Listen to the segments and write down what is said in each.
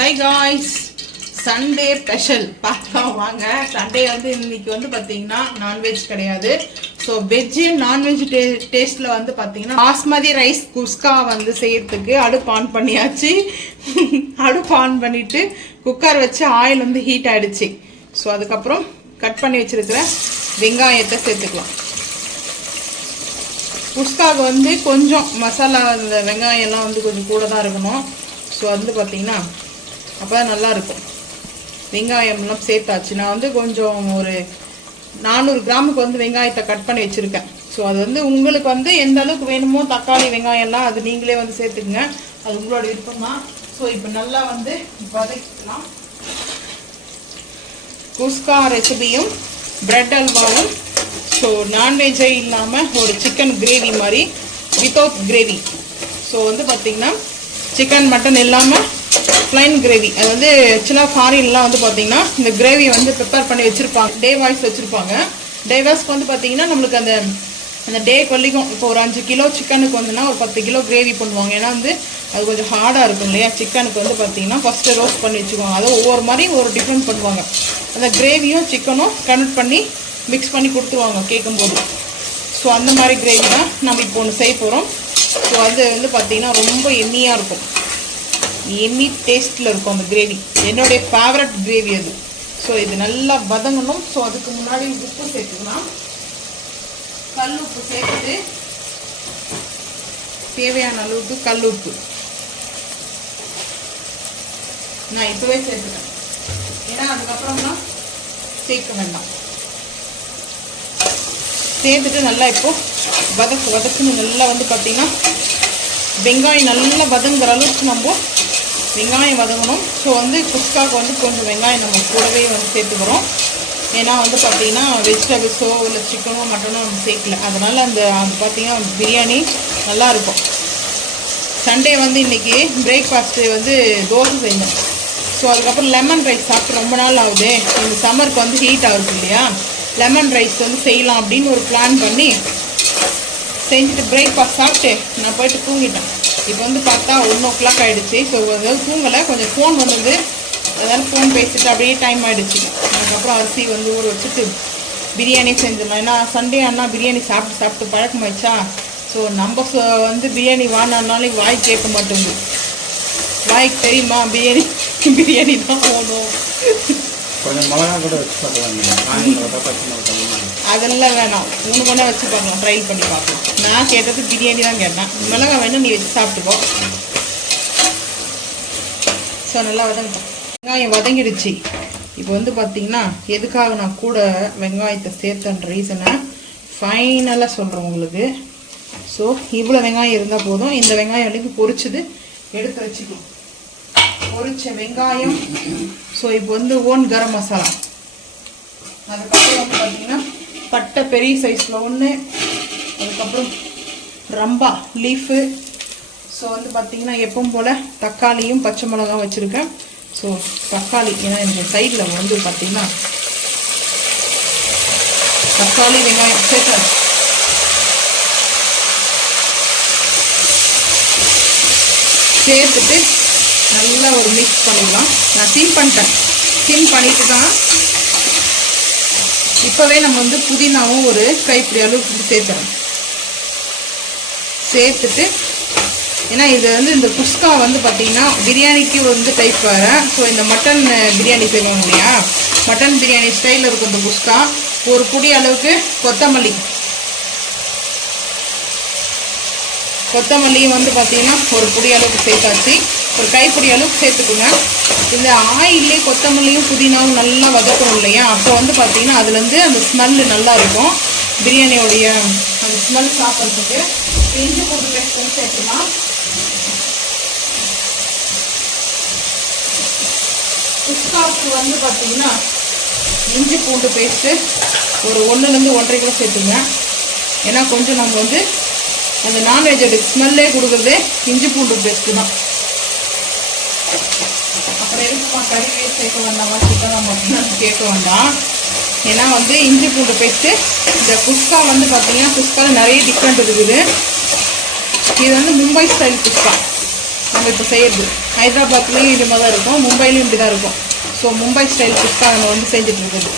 Hi guys, Sunday special பார்க்கலாம் வாங்க. Sunday வந்து இன்னைக்கு வந்து பாத்தீங்கன்னா நான்வெஜ் கிடையாது. ஸோ வெஜ் நான்வெஜ் டேஸ்ட்ல வந்து பாத்தீங்கன்னா பாஸ்மதி ரைஸ் குஸ்கா வந்து செய்யறதுக்கு அடுப்பு ஆன் பண்ணியாச்சு. அடுப்பு ஆன் பண்ணிட்டு குக்கர் வச்சு ஆயில் வந்து ஹீட் ஆயிடுச்சு. ஸோ அதுக்கப்புறம் கட் பண்ணி வச்சிருக்கிற வெங்காயத்தை சேர்த்துக்கலாம். குஸ்காவுக்கு வந்து கொஞ்சம் மசாலா இந்த வெங்காயம் எல்லாம் வந்து கொஞ்சம் கூட தான் இருக்கணும். ஸோ வந்து பார்த்தீங்கன்னா அப்போ தான் நல்லாயிருக்கும். வெங்காயம்லாம் சேர்த்தாச்சு. நான் வந்து கொஞ்சம் ஒரு 400 கிராமுக்கு வந்து வெங்காயத்தை கட் பண்ணி வச்சுருக்கேன். ஸோ அது வந்து உங்களுக்கு வந்து எந்த அளவுக்கு வேணுமோ தக்காளி வெங்காயம்லாம் அது நீங்களே வந்து சேர்த்துக்குங்க. அது உங்களோட விருப்பம் தான். ஸோ இப்போ நல்லா வந்து வதக்கிக்கலாம். குஸ்கா ரெசிபியும் பிரெட் அல்வாவும் ஸோ நான்வெஜ்ஜே இல்லாமல் ஒரு சிக்கன் கிரேவி மாதிரி வித்தவுட் கிரேவி. ஸோ வந்து பார்த்திங்கன்னா சிக்கன் மட்டன் இல்லாமல் ப்ளைன் கிரேவி. அது வந்து ஆக்சுவலாக ஃபாரின்லாம் வந்து பார்த்திங்கன்னா இந்த கிரேவியை வந்து ப்ரிப்பேர் பண்ணி வச்சுருப்பாங்க. டே வாய்ஸ் வச்சுருப்பாங்க. டே வாய்ஸ்க்கு வந்து பார்த்திங்கன்னா நம்மளுக்கு அந்த டே கொல்லிக்கும் இப்போ ஒரு 5 கிலோ சிக்கனுக்கு வந்துன்னா ஒரு 10 கிலோ கிரேவி பண்ணுவாங்க. ஏன்னா வந்து அது கொஞ்சம் ஹார்டாக இருக்கும் இல்லையா. சிக்கனுக்கு வந்து பார்த்திங்கன்னா ஃபஸ்ட்டு ரோஸ்ட் பண்ணி வச்சுக்குவாங்க. அதை ஒவ்வொரு மாதிரி ஒரு டிஃப்ரெண்ட் பண்ணுவாங்க. அந்த கிரேவியும் சிக்கனும் கன்வெர்ட் பண்ணி மிக்ஸ் பண்ணி கொடுத்துருவாங்க கேட்கும்போது. ஸோ அந்த மாதிரி கிரேவி தான் நம்ம இப்போ ஒன்று செய்ய போகிறோம். ஸோ அது வந்து பார்த்திங்கன்னா ரொம்ப எம்மியாக இருக்கும். எம்மி டேஸ்ட்டில் இருக்கும் அந்த கிரேவி. என்னுடைய ஃபேவரட் கிரேவி அது. ஸோ இது நல்லா வதங்கணும். ஸோ அதுக்கு முன்னாடி உப்பு சேர்த்துக்கலாம். கல் உப்பு சேர்த்துட்டு தேவையான அளவுக்கு கல் உப்பு நான் இப்போவே சேர்த்துட்டேன். ஏன்னா அதுக்கப்புறம்னா சேர்க்க வேண்டாம். சேர்த்துட்டு நல்லா இப்போ வதக்குன்னு நல்லா வந்து பார்த்திங்கன்னா வெங்காயம் நல்லா வதங்குற அளவுக்கு நம்ம வெங்காயம் வதங்கணும். ஸோ வந்து குஸ்காவுக்கு வந்து கொஞ்சம் வெங்காயம் நம்ம கூடவே வந்து சேர்த்துக்கிறோம். ஏன்னா வந்து பார்த்திங்கன்னா வெஜிடபிள்ஸோ இல்லை சிக்கனோ மட்டனோ நம்ம சேர்க்கல. அதனால் அது பார்த்திங்கன்னா பிரியாணி நல்லாயிருக்கும். சண்டே வந்து இன்றைக்கி பிரேக்ஃபாஸ்ட்டு வந்து தோசை செஞ்சேன். ஸோ அதுக்கப்புறம் லெமன் ரைஸ் சாப்பிட்டு ரொம்ப நாள் ஆகுது. இந்த சம்மருக்கு வந்து ஹீட் ஆகுது இல்லையா. லெமன் ரைஸ் வந்து செய்யலாம் அப்படின்னு ஒரு பிளான் பண்ணி செஞ்சுட்டு பிரேக்ஃபாஸ்ட் சாப்பிட்டு நான் போயிட்டு தூங்கிட்டேன். இப்போ வந்து பார்த்தா 1 o'clock ஆகிடுச்சு. ஸோ அதாவது தூங்கலை, கொஞ்சம் ஃபோன் வந்தது. அதாவது ஃபோன் பேசிட்டு அப்படியே டைம் ஆகிடுச்சு. அதுக்கப்புறம் அரிசி வந்து ஊற வச்சுட்டு பிரியாணி செஞ்சிடலாம். ஏன்னா சண்டே அண்ணா பிரியாணி சாப்பிட்டு பழக்கமாயிடுச்சா. ஸோ நம்ம வந்து பிரியாணி வாங்கினாலும் வாய் கேட்க மாட்டேங்குது. வாய்க்கு தெரியுமா பிரியாணி தான் போகணும். அதெல்லாம் வேணாம், 3 மணி வச்சு பார்க்கலாம், ட்ரை பண்ணி பார்க்கலாம். நான் கேட்டது பிரியாணி தான் கேட்டேன். மிளகா வேணும் நீ வச்சு சாப்பிட்டுக்கோ. ஸோ நல்லா வதங்கிட்டோம். வெங்காயம் வதங்கிடுச்சு. இப்போ வந்து பார்த்திங்கன்னா எதுக்காக நான் கூட வெங்காயத்தை சேர்த்தன்ற ரீசனை ஃபைனலாக சொல்கிறேன் உங்களுக்கு. ஸோ இவ்வளோ வெங்காயம் இருந்தால் போதும். இந்த வெங்காயம் வரைக்கும் பொரிச்சது எடுத்து வச்சுக்கலாம். பொரிச்ச வெங்காயம். ஸோ இப்போ வந்து ஓன் கரம் மசாலா. அதுக்கப்புறம் வந்து பார்த்திங்கன்னா பட்டை பெரிய சைஸில் 1. அதுக்கப்புறம் ரம்பா லீஃபு. ஸோ வந்து பார்த்திங்கன்னா எப்பவும் போல் தக்காளியும் பச்சை மிளகாவும் வச்சுருக்கேன். ஸோ தக்காளி ஏன்னா இந்த சைடில் வந்து பார்த்திங்கன்னா தக்காளி வெங்காயம் சேர்த்து சேர்த்துட்டு நல்லா ஒரு மிக்ஸ் பண்ணிடலாம். நான் சிம் பண்ணிட்டு தான் இப்போவே நம்ம வந்து புதினாவும் ஒரு கைப்பிடி அளவுக்கு சேர்த்துட்டு ஏன்னா இது வந்து இந்த குஸ்கா வந்து பார்த்திங்கன்னா பிரியாணிக்கு வந்து டைப் வேறு. ஸோ இந்த மட்டன் பிரியாணி செய்வாங்க இல்லையா, மட்டன் பிரியாணி ஸ்டைலில் இருக்கும் இந்த குஸ்கா. ஒரு புடி அளவுக்கு கொத்தமல்லியும் வந்து பார்த்திங்கன்னா ஒரு புடி அளவுக்கு சேர்த்தாச்சு. ஒரு கைப்பிடி அளவுக்கு சேர்த்துக்குங்க. இந்த ஆயிலே கொத்தமல்லியும் புதினாவும் நல்லா வதக்கணும் இல்லையா. அப்போ வந்து பார்த்திங்கன்னா அதுலேருந்து அந்த ஸ்மெல்லு நல்லா இருக்கும். பிரியாணியோடைய அந்த ஸ்மெல் சாப்பிட்றதுக்கு இஞ்சி பூண்டு பேஸ்ட் சேர்த்துக்கலாம். குஸ்காவுக்கு வந்து பார்த்திங்கன்னா இஞ்சி பூண்டு பேஸ்ட்டு ஒரு 1லேருந்து 1.5 கிலோ சேர்த்துங்க. ஏன்னா கொஞ்சம் நம்ம வந்து அந்த நான்வெஜ்ஜோட ஸ்மெல்லே கொடுக்குறது இஞ்சி பூண்டு பேஸ்ட்டு தான். அப்புறம் எதுக்குமா கறிவே சேர்க்க வேண்டாமா, சிக்கனாக மட்டும் கேட்க வேண்டாம். ஏன்னா வந்து இஞ்சி பூண்டு பேஸ்ட்டு இந்த குஸ்கா வந்து பார்த்திங்கன்னா குஸ்காவில் நிறைய டிஃப்ரெண்ட் இருக்குது. இது வந்து மும்பை ஸ்டைல் குஸ்கா. நம்ம இப்போ செய்யறது. ஹைதராபாத்லேயும் இது மாதிரி தான் இருக்கும், மும்பைலையும் இப்படி தான் இருக்கும். ஸோ மும்பை ஸ்டைல் குஸ்கா நம்ம வந்து செஞ்சுட்டு இருக்குது.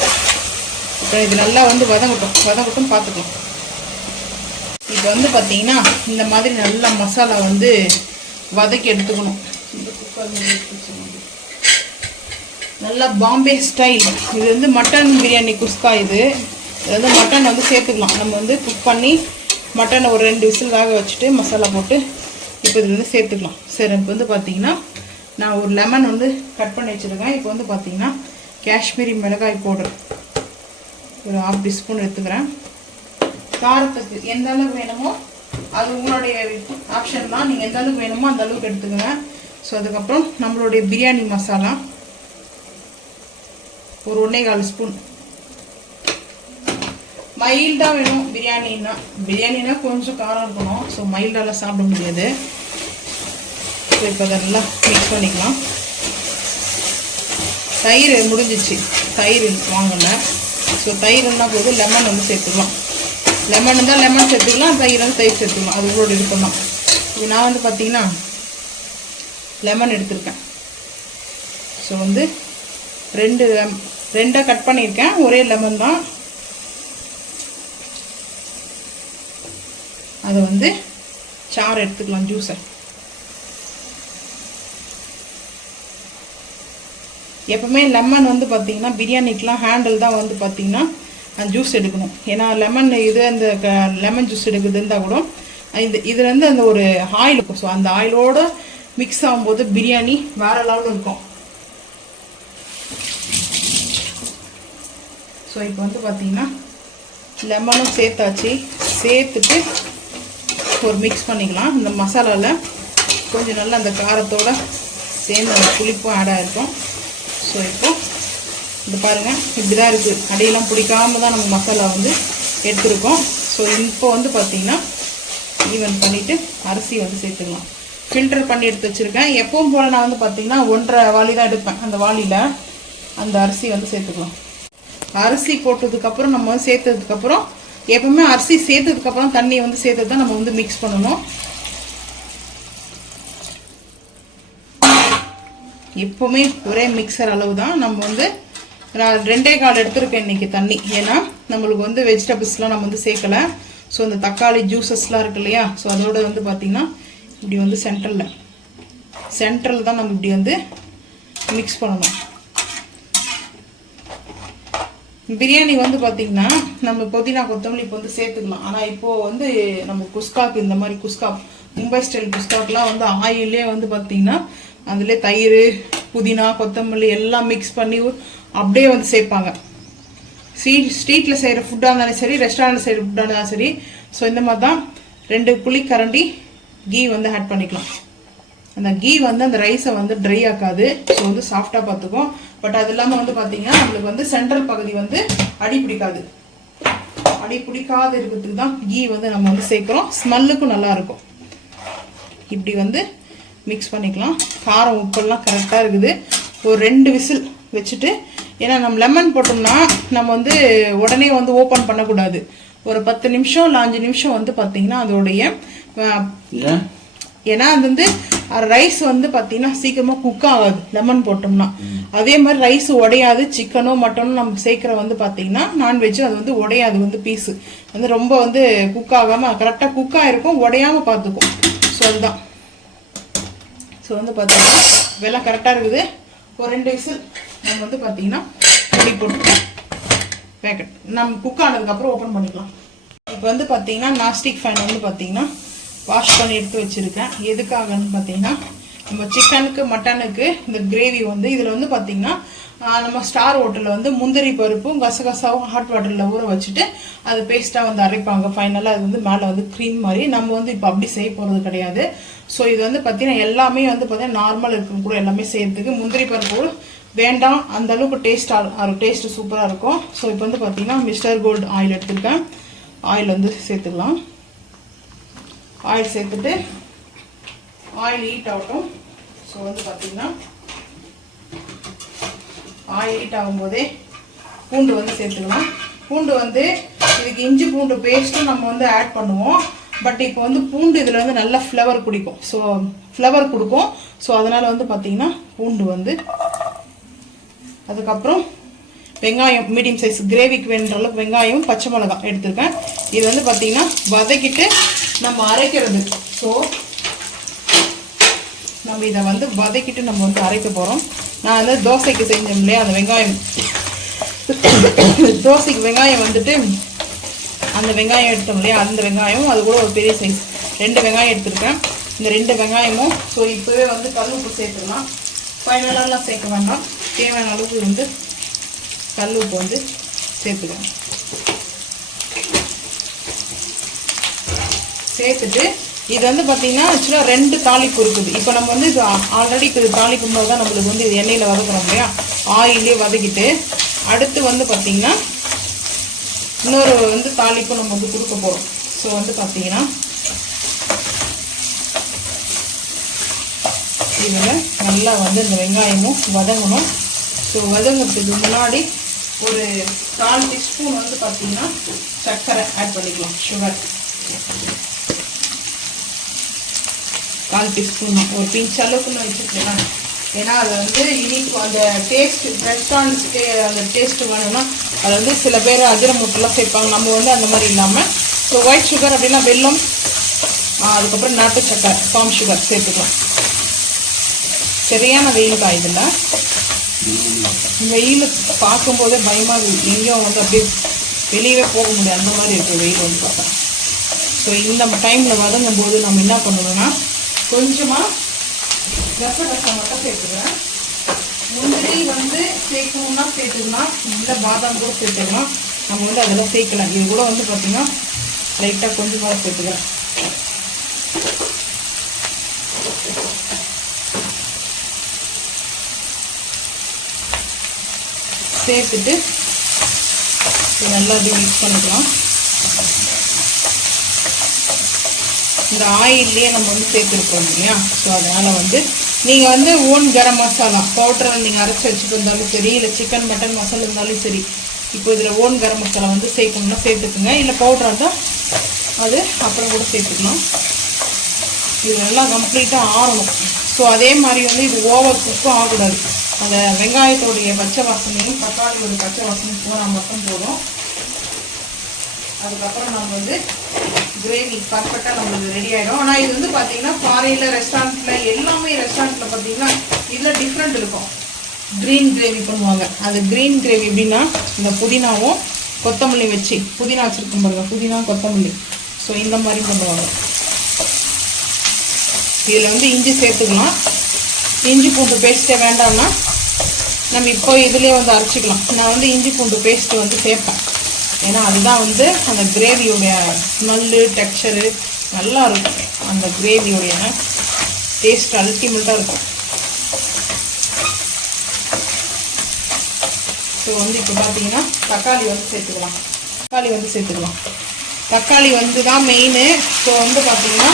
இப்போ இது நல்லா வந்து வதங்கட்டும் பார்த்துக்கலாம். இப்போ வந்து பார்த்தீங்கன்னா இந்த மாதிரி நல்லா மசாலா வந்து வதக்கி எடுத்துக்கணும். இந்த நல்லா பாம்பே ஸ்டைல். இது வந்து மட்டன் பிரியாணி குஸ்கா. இது வந்து மட்டன் வந்து சேர்த்துக்கலாம். நம்ம வந்து குக் பண்ணி மட்டனை ஒரு 2 விசில் வேக வச்சுட்டு மசாலா போட்டு இப்போ இதில் வந்து சேர்த்துக்கலாம். சரி, இப்போ வந்து பார்த்தீங்கன்னா நான் ஒரு லெமன் வந்து கட் பண்ணி வச்சுருக்கேன். இப்போ வந்து பார்த்தீங்கன்னா காஷ்மீரி மிளகாய் பவுடர் ஒரு 1/2 டீஸ்பூன் எடுத்துக்கிறேன். காரத்துக்கு எந்த அளவுக்கு வேணுமோ அது உங்களுடைய ஆப்ஷன் தான். நீங்கள் எந்த அளவுக்கு வேணுமோ அந்த அளவுக்கு எடுத்துக்கோங்க. ஸோ அதுக்கப்புறம் நம்மளுடைய பிரியாணி மசாலா ஒரு 1.25 ஸ்பூன். மைல்டாக வேணும் பிரியாணினா கொஞ்சம் காரம் இருக்கணும். ஸோ மைல்டாலாம் சாப்பிட முடியாது. ஸோ இப்போ அதெல்லாம் மிக்ஸ் பண்ணிக்கலாம். தயிர் முடிஞ்சிச்சு, தயிர் வாங்கலை. ஸோ தயிர் இருந்தால் போது லெமன் வந்து சேர்த்துக்கலாம். லெமன் இருந்தால் லெமன் சேர்த்துக்கலாம், தயிர் வந்து தயிர் சேர்த்துக்கலாம். அது உங்களோட விருப்பம் தான். இது நான் வந்து பார்த்தீங்கன்னா லெமன் எடுத்திருக்கேன். ஸோ வந்து ரெண்டாக கட் பண்ணியிருக்கேன். ஒரே லெமன் தான். அதை வந்து சாறு எடுத்துக்கலாம், ஜூஸை. எப்பவுமே லெமன் வந்து பார்த்தீங்கன்னா பிரியாணிக்கெலாம் ஹேண்டில் தான் வந்து பார்த்தீங்கன்னா ஜூஸ் எடுக்கணும். ஏன்னா லெமன் இது அந்த லெமன் ஜூஸ் எடுக்குது இருந்தால் கூட இதுலேருந்து அந்த ஒரு ஆயில் இருக்கும். ஸோ அந்த ஆயிலோட மிக்ஸ் ஆகும்போது பிரியாணி வேற லெவலில் இருக்கும். ஸோ இப்போ வந்து பார்த்தீங்கன்னா லெமனும் சேர்த்தாச்சு. சேர்த்துட்டு ஒரு மிக்ஸ் பண்ணிக்கலாம். இந்த மசாலாவில் கொஞ்சம் நல்லா அந்த காரத்தோடு சேர்ந்து அந்த புளிப்பும் ஆட் ஆகிருக்கும். ஸோ இப்போ இது பாருங்கள், இப்படி தான் இருக்குது. அடியெல்லாம் பிடிக்காம தான் நம்ம மசாலா வந்து எடுத்துருக்கோம். ஸோ இப்போ வந்து பார்த்திங்கன்னா ஈவன் பண்ணிவிட்டு அரிசி வந்து சேர்த்துக்கலாம். ஃபில்டர் பண்ணி எடுத்து வச்சுருக்கேன். எப்பவும் போல் நான் வந்து பார்த்திங்கன்னா 1.5 வாளி தான் எடுப்பேன். அந்த வாளியில் அந்த அரிசி வந்து சேர்த்துக்கலாம். அரிசி போட்டதுக்கப்புறம் நம்ம வந்து சேர்த்ததுக்கப்புறம் எப்பவுமே அரிசி சேர்த்ததுக்கப்புறம் தண்ணியை வந்து சேர்த்து தான் நம்ம வந்து மிக்ஸ் பண்ணணும். எப்பவுமே ஒரே மிக்சர் அளவு தான். நம்ம வந்து நான் 2.25 எடுத்துருக்கேன் இன்றைக்கி தண்ணி. ஏன்னா நம்மளுக்கு வந்து வெஜிடபிள்ஸ்லாம் நம்ம வந்து சேர்க்கலை. ஸோ இந்த தக்காளி ஜூஸஸ்லாம் இருக்கு இல்லையா, ஸோ அதோட வந்து பார்த்திங்கன்னா இப்படி வந்து சென்ட்ரல் தான் நம்ம இப்படி வந்து மிக்ஸ் பண்ணணும். பிரியாணி வந்து பார்த்திங்கன்னா நம்ம புதினா கொத்தமல்லி இப்போ வந்து சேர்த்துக்கலாம். ஆனால் இப்போது வந்து நம்ம குஸ்காக்கு இந்த மாதிரி மும்பை ஸ்டைல் குஸ்காக்கெலாம் வந்து ஆயிலே வந்து பார்த்திங்கன்னா அதிலே தயிர் புதினா கொத்தமல்லி எல்லாம் மிக்ஸ் பண்ணி அப்படியே வந்து சேர்ப்பாங்க. ஸ்ட்ரீட்டில் செய்கிற ஃபுட்டாக இருந்தாலும் சரி, ரெஸ்டாரண்ட்டில் செய்கிற ஃபுட்டாக இருந்தாலும் சரி. ஸோ இந்த மாதிரி தான் 2 குழிக்கரண்டி கீ வந்து ஆட் பண்ணிக்கலாம். அந்த கீ வந்து அந்த ரைஸை வந்து ட்ரை ஆக்காது. ஸோ வந்து சாஃப்டாக பார்த்துக்கும். பட் அது இல்லாமல் வந்து பார்த்திங்கன்னா நம்மளுக்கு வந்து சென்ட்ரல் பகுதி வந்து அடி பிடிக்காது. அடி பிடிக்காது இருக்கிறதுக்கு தான் கீ வந்து நம்ம வந்து சேர்க்குறோம். ஸ்மெல்லுக்கும் நல்லாயிருக்கும். இப்படி வந்து மிக்ஸ் பண்ணிக்கலாம். காரம் உப்பெல்லாம் கரெக்டாக இருக்குது. ஒரு 2 விசில் வச்சுட்டு, ஏன்னா நம்ம லெமன் போட்டோம்னா நம்ம வந்து உடனே வந்து ஓப்பன் பண்ணக்கூடாது. ஒரு 10 நிமிஷம் இல்லை 5 நிமிஷம் வந்து பார்த்திங்கன்னா அதோடைய ஏன்னா அது வந்து ரைஸ் வந்து பார்த்தீங்கன்னா சீக்கிரமாக குக் ஆகாது லெமன் போட்டோம்னா. அதே மாதிரி ரைஸ் உடையாது. சிக்கனோ மட்டனோ நம்ம சேர்க்குற வந்து பார்த்தீங்கன்னா நான்வெஜ்ஜு அது வந்து உடையாது. வந்து பீஸு வந்து ரொம்ப வந்து குக் ஆகாமல் கரெக்டாக குக் ஆகிருக்கும், உடையாமல் பார்த்துக்கும். ஸோ அதுதான். ஸோ வந்து பார்த்தீங்கன்னா இதெல்லாம் கரெக்டாக இருக்குது. ஒரு 2 விசில் நம்ம வந்து பார்த்தீங்கன்னா பொடி போட்டு பேக்கெட் நம்ம குக் ஆனதுக்கப்புறம் ஓப்பன் பண்ணிக்கலாம். இப்போ வந்து பார்த்தீங்கன்னா நாஸ்டிக் ஃபேன் வந்து பார்த்தீங்கன்னா வாஷ் பண்ணி எடுத்து வச்சுருக்கேன். எதுக்காகன்னு பார்த்தீங்கன்னா நம்ம சிக்கனுக்கு மட்டனுக்கு இந்த கிரேவி வந்து இதில் வந்து பார்த்தீங்கன்னா நம்ம ஸ்டார் ஹோட்டலில் வந்து முந்திரி பருப்பும் கசகசாவும் ஹாட் வாட்டரில் ஊற வச்சுட்டு அது பேஸ்ட்டாக வந்து அரைப்பாங்க. ஃபைனலாக அது வந்து மேலே வந்து க்ரீம் மாதிரி. நம்ம வந்து இப்போ அப்படி செய்ய போகிறது கிடையாது. ஸோ இது வந்து பார்த்தீங்கன்னா எல்லாமே வந்து பார்த்தீங்கன்னா நார்மல் இருக்கும் கூட எல்லாமே செய்யறதுக்கு முந்திரி பருப்பு வேண்டாம். அந்த அளவுக்கு டேஸ்ட்டு சூப்பராக இருக்கும். ஸோ இப்போ வந்து பார்த்தீங்கன்னா மிஸ்டர் கோல்டு ஆயில் எடுத்துருக்கேன். ஆயில் வந்து சேர்த்துக்கலாம். ஆயில் சேர்த்துட்டு ஆயில் ஹீட் ஆகட்டும். ஸோ வந்து பார்த்தீங்கன்னா ஆயில் ஹீட் ஆகும்போதே பூண்டு வந்து சேர்த்துக்கலாம். பூண்டு வந்து இதுக்கு இஞ்சி பூண்டு பேஸ்ட்டும் நம்ம வந்து ஆட் பண்ணுவோம். பட் இப்போ வந்து பூண்டு இதில் வந்து நல்லா ஃப்ளவர் பிடிக்கும். ஸோ ஃப்ளவர் கொடுக்கும். ஸோ அதனால் வந்து பார்த்திங்கன்னா பூண்டு வந்து, அதுக்கப்புறம் வெங்காயம் மீடியம் சைஸ் கிரேவிக்கு வேணுன்ற அளவுக்கு வெங்காயம், பச்சை மிளகாய் எடுத்துருக்கேன். இது வந்து பார்த்திங்கன்னா வதக்கிட்டு நம்ம அரைக்கிறது. ஸோ நம்ம இதை வந்து வதக்கிட்டு நம்ம வந்து அரைக்க போகிறோம். நான் வந்து தோசைக்கு செஞ்சோம் இல்லையா, அந்த வெங்காயம் தோசைக்கு வெங்காயம் வந்துட்டு அந்த வெங்காயம் எடுத்தோம் இல்லையா, அந்த வெங்காயம் அது கூட ஒரு பெரிய சைஸ் 2 வெங்காயம் எடுத்துருக்கேன். இந்த 2 வெங்காயமும் ஸோ இப்போவே வந்து கல் உப்பு சேர்த்துக்கலாம். ஃபைனலாலாம் சேர்க்க வேண்டாம். தேவையான அளவுக்கு வந்து கல் உப்பு வந்து சேர்த்துக்கலாம். சேர்த்துட்டு இது வந்து பார்த்திங்கன்னா ஆக்சுவலாக 2 தாளிப்பு இருக்குது. இப்போ நம்ம வந்து இது ஆல்ரெடி இது தாளிக்கும் போது தான் நம்மளுக்கு வந்து இது எண்ணெயில் வதக்குறோம் இல்லையா, ஆயிலே வதக்கிட்டு அடுத்து வந்து பார்த்திங்கன்னா இன்னொரு வந்து தாளிப்பு நம்ம வந்து கொடுக்க போகிறோம். ஸோ வந்து பார்த்திங்கன்னா இதில் நல்லா வந்து இந்த வெங்காயமும் வதங்கணும். ஸோ வதங்கிறதுக்கு முன்னாடி ஒரு 4 டீஸ்பூன் வந்து பார்த்திங்கன்னா சர்க்கரை ஆட் பண்ணிக்கலாம். சுகர் 4 டீஸ்பூன் தான், ஒரு பிஞ்ச் அளவுக்கு நான் வச்சுருக்கேன். ஏன்னா அதை வந்து இனிப்பு அந்த டேஸ்ட் ரெஸ்டாரண்ட்ஸ்க்கு அந்த டேஸ்ட்டு வேணும்னா அது வந்து சில பேர் அஜினமோட்டோலாம் சேர்ப்பாங்க. நம்ம வந்து அந்த மாதிரி இல்லாமல் ஸோ ஒயிட் சுகர் அப்படின்னா வெல்லம், அதுக்கப்புறம் நாட்டு சக்கரை பாம் சுகர் சேர்த்துக்கலாம். சரியான வெயில் காயுதுல்ல, வெயில் பார்க்கும்போதே பயமாக இருக்குது. எங்கேயும் வந்து அப்படியே வெளியவே போக முடியாது, அந்த மாதிரி இருக்குது வெயில் வந்து பார்த்தா. ஸோ இந்த டைமில் வதங்கும் போது நம்ம என்ன பண்ணணும்னா கொஞ்சமாக கசகசா மட்டும் சேர்த்துக்கிறேன். முந்திரி வந்து சேர்க்கணும்னா சேர்த்துக்கலாம், இல்லை பாதாம் கூட சேர்த்துக்கலாம். நம்ம வந்து அதெல்லாம் சேர்க்கலாம். இது கூட வந்து பார்த்திங்கன்னா லைட்டாக கொஞ்சமாக சேர்த்துக்கிறேன். சேர்த்துட்டு நல்லா அப்படியே மிக்ஸ் பண்ணிக்கலாம். இந்த ஆயிலே நம்ம வந்து சேர்த்துருக்கோம் இல்லையா, ஸோ அதனால் வந்து நீங்கள் வந்து ஓன் கரம் மசாலா பவுடரை நீங்கள் அரைச்சி வச்சுட்டு இருந்தாலும் சரி, இல்லை சிக்கன் மட்டன் மசாலா இருந்தாலும் சரி, இப்போ இதில் ஓன் கரம் மசாலா வந்து சேர்க்கணும்னா சேர்த்துக்குங்க, இல்லை பவுடராக இருந்தால் அது அப்புறம் கூட சேர்த்துக்கலாம். இது நல்லா கம்ப்ளீட்டாக ஆறணும். ஸோ அதே மாதிரி வந்து இது ஓவர் குக்கும் ஆகக்கூடாது. அந்த வெங்காயத்தோடைய பச்சை வாசனையும் தக்காளியோட பச்சை வாசனையும் போனால் மட்டும் போதும். அதுக்கப்புறம் நம்ம வந்து கிரேவி பர்ஃபெக்டாக நம்மளுக்கு ரெடி ஆகிடும். ஆனால் இது வந்து பார்த்தீங்கன்னா ஃபாரினில் ரெஸ்டாரண்ட்டில் எல்லாமே ரெஸ்டாரண்ட்டில் பார்த்தீங்கன்னா இதில் டிஃப்ரெண்ட் இருக்கும். க்ரீன் கிரேவி பண்ணுவாங்க. அது க்ரீன் கிரேவி எப்படின்னா இந்த புதினாவும் கொத்தமல்லி வச்சு, புதினா வச்சுருக்கோம் பாருங்கள், புதினா கொத்தமல்லி, ஸோ இந்த மாதிரி பண்ணுவாங்க. இதில் வந்து இஞ்சி சேர்த்துக்கலாம். இஞ்சி பூண்டு பேஸ்ட்டே வேண்டாம்னா நம்ம இப்போ இதுலேயே வந்து அரைச்சிக்கலாம். நான் வந்து இஞ்சி பூண்டு பேஸ்ட்டு வந்து சேர்ப்பேன். ஏன்னா அதுதான் வந்து அந்த கிரேவியோடைய ஸ்மெல்லு டெக்ஸ்சரு நல்லா இருக்கும். அந்த கிரேவியோடைய டேஸ்ட் அல்டிமேட்டாக இருக்கும். ஸோ வந்து இப்போ பார்த்தீங்கன்னா தக்காளி வந்து சேர்த்துக்கலாம். தக்காளி வந்து தான் மெயினு. ஸோ வந்து பார்த்திங்கன்னா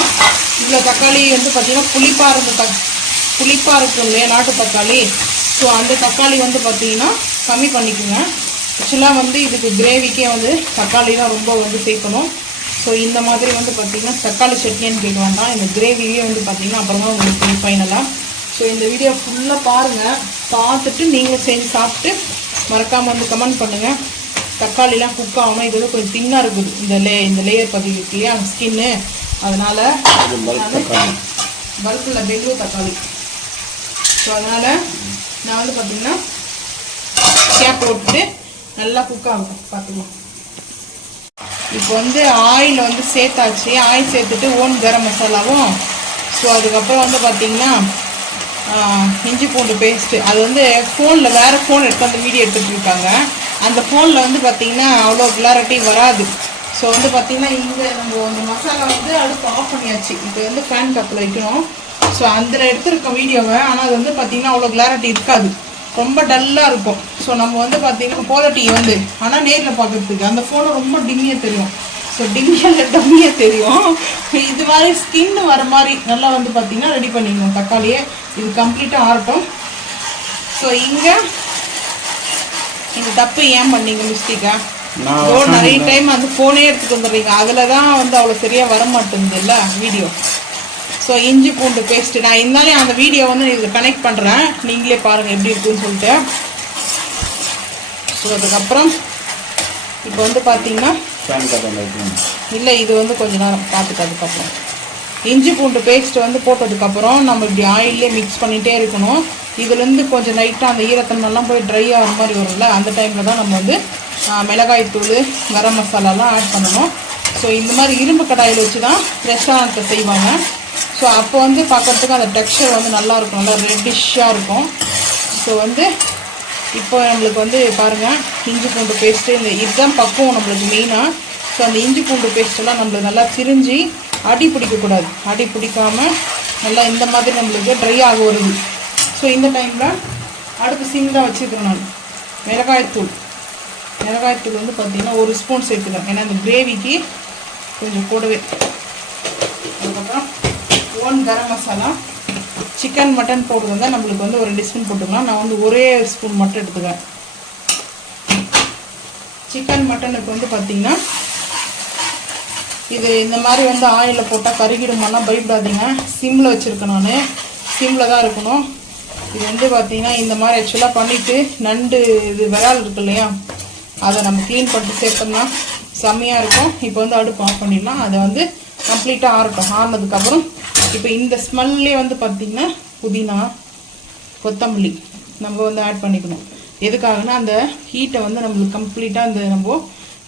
இதில் தக்காளி வந்து பார்த்திங்கன்னா புளிப்பாக இருக்கும் இல்லையா நாட்டு தக்காளி. ஸோ அந்த தக்காளி வந்து பார்த்திங்கன்னா கம்மி பண்ணிக்கோங்க. ஆக்சுவலாக வந்து இதுக்கு கிரேவிக்கே வந்து தக்காளி தான் ரொம்ப வந்து சேர்க்கணும். ஸோ இந்த மாதிரி வந்து பார்த்திங்கன்னா தக்காளி சட்னின்னு கேட்க வேண்டாம், இந்த கிரேவியே வந்து பார்த்திங்கன்னா அப்புறமா உங்களுக்கு ஃபைனலாக. ஸோ இந்த வீடியோ ஃபுல்லாக பாருங்கள், பார்த்துட்டு நீங்களும் செஞ்சு சாப்பிட்டு மறக்காமல் வந்து கமெண்ட் பண்ணுங்கள். தக்காளிலாம் குக் ஆகாமல் இது வந்து கொஞ்சம் தின்னாக இருக்குது. இந்த லேயர் பார்த்திங்க இல்லையா ஸ்கின்னு, அதனால் பல்கில் பெங்களூர் தக்காளி. ஸோ அதனால் நான் வந்து பார்த்திங்கன்னா கேப் போட்டுட்டு நல்லா குக் ஆகும் பார்த்துக்கலாம். இப்போ வந்து ஆயில் வந்து சேர்த்தாச்சு. ஆயில் சேர்த்துட்டு ஓன் கரம் மசாலாவும், ஸோ அதுக்கப்புறம் வந்து பார்த்திங்கன்னா இஞ்சி பூண்டு பேஸ்ட்டு. அது வந்து ஃபோனில் வேறு ஃபோன் எடுத்து அந்த வீடியோ எடுத்துகிட்டு இருக்காங்க. அந்த ஃபோனில் வந்து பார்த்திங்கன்னா அவ்வளோ கிளாரிட்டி வராது. ஸோ வந்து பார்த்திங்கன்னா இங்கே நம்ம அந்த மசாலா வந்து அடுப்பு ஆஃப் பண்ணியாச்சு. இப்போ வந்து ஃபேன் கப்பில் வைக்கணும். ஸோ அதில் எடுத்துருக்க வீடியோவை, ஆனால் அது வந்து பார்த்திங்கன்னா அவ்வளோ கிளாரிட்டி இருக்காது, ரொம்ப டல்லாக இருக்கும். ஸோ நம்ம வந்து பார்த்திங்கன்னா குவாலிட்டி வந்து ஆனால் நேரில் பார்க்குறதுக்கு அந்த ஃபோனை ரொம்ப டிம்மியாக தெரியும். ஸோ டம்மியாக தெரியும். இது மாதிரி ஸ்கின் வர மாதிரி நல்லா வந்து பார்த்திங்கன்னா ரெடி பண்ணிக்கணும் தக்காளியே. இது கம்ப்ளீட்டாக ஆறட்டும். ஸோ இங்கே இந்த தப்பு ஏன் பண்ணீங்க மிஸ்டேக்காக? நிறைய டைம் அந்த ஃபோனே எடுத்துகிட்டு வந்துடுறீங்க, அதில் தான் வந்து அவ்வளோ சரியாக வர மாட்டேங்குது இல்லை வீடியோ. ஸோ இஞ்சி பூண்டு பேஸ்ட்டு நான் இருந்தாலும் அந்த வீடியோ வந்து இதில் கனெக்ட் பண்ணுறேன், நீங்களே பாருங்கள் எப்படி இருக்குன்னு சொல்லிட்டு. ஸோ அதுக்கப்புறம் இப்போ வந்து பார்த்தீங்கன்னா இல்லை, இது வந்து கொஞ்ச நேரம் பார்த்துட்டு அதுக்கப்புறம் இஞ்சி பூண்டு பேஸ்ட்டு வந்து போட்டதுக்கப்புறம் நம்ம இப்படி ஆயிலே மிக்ஸ் பண்ணிகிட்டே இருக்கணும். இதுலேருந்து கொஞ்சம் லைட்டாக அந்த ஈரத்தன்மைலாம் போய் ட்ரை ஆகிற மாதிரி வரும்ல, அந்த டைமில் தான் நம்ம வந்து மிளகாய்த்தூள் கரம் மசாலாலாம் ஆட் பண்ணணும். ஸோ இந்த மாதிரி இரும்பு கடாயில் வச்சு தான் ரெஸ்டாரண்ட்டில் செய்வாங்க. ஸோ அப்போ வந்து பார்க்குறதுக்கு அந்த டெக்ஸ்சர் வந்து நல்லாயிருக்கும், நல்லா ரெட்டிஷ்ஷாக இருக்கும். ஸோ வந்து இப்போ நம்மளுக்கு வந்து பாருங்கள் இஞ்சி பூண்டு பேஸ்ட்டு இந்த இதுதான் பக்குவம் நம்மளுக்கு மெயினாக. ஸோ அந்த இஞ்சி பூண்டு பேஸ்ட்டெல்லாம் நம்மளுக்கு நல்லா திரிஞ்சு அடி பிடிக்கக்கூடாது, அடி பிடிக்காமல் நல்லா இந்த மாதிரி நம்மளுக்கு ட்ரை ஆக வருது. ஸோ இந்த டைமில் அடுப்பு சிம் தான் வச்சுருக்கேன் நான். மிளகாய்த்தூள் வந்து பார்த்திங்கன்னா 1 ஸ்பூன் சேர்த்துக்கிறேன், ஏன்னா அந்த கிரேவிக்கு கொஞ்சம் கூடவே. அதுக்கப்புறம் 1 garam masala. Chicken mutton powder வந்தால் நம்மளுக்கு வந்து ஒரு 2 ஸ்பூன் போட்டுக்கலாம். நான் வந்து ஒரே ஸ்பூன் மட்டும் எடுத்துக்கிறேன். சிக்கன் மட்டனுக்கு வந்து பார்த்திங்கன்னா இது இந்த மாதிரி வந்து ஆயிலில் போட்டால் கருகிடுமானா பயப்படாதீங்க, சிம்மில் வச்சுருக்கேன் நான், சிம்மில் தான் இருக்கணும். இது வந்து பார்த்திங்கன்னா இந்த மாதிரி ஆக்சுவலாக பண்ணிவிட்டு நண்டு இது விரால் இருக்கு இல்லையா, அதை நம்ம க்ளீன் பண்ணிட்டு சேர்த்தோம்னா செம்மையாக இருக்கும். இப்போ வந்து அடுப்பு ஆஃப் பண்ணிடலாம், அதை வந்து கம்ப்ளீட்டாக ஆறட்டும். ஆறினதுக்கப்புறம் இப்போ இந்த ஸ்மெல்லே வந்து பார்த்திங்கன்னா புதினா கொத்தமல்லி நம்ம வந்து ஆட் பண்ணிக்கணும். எதுக்காகனா அந்த ஹீட்டை வந்து நம்மளுக்கு கம்ப்ளீட்டாக அந்த நம்ம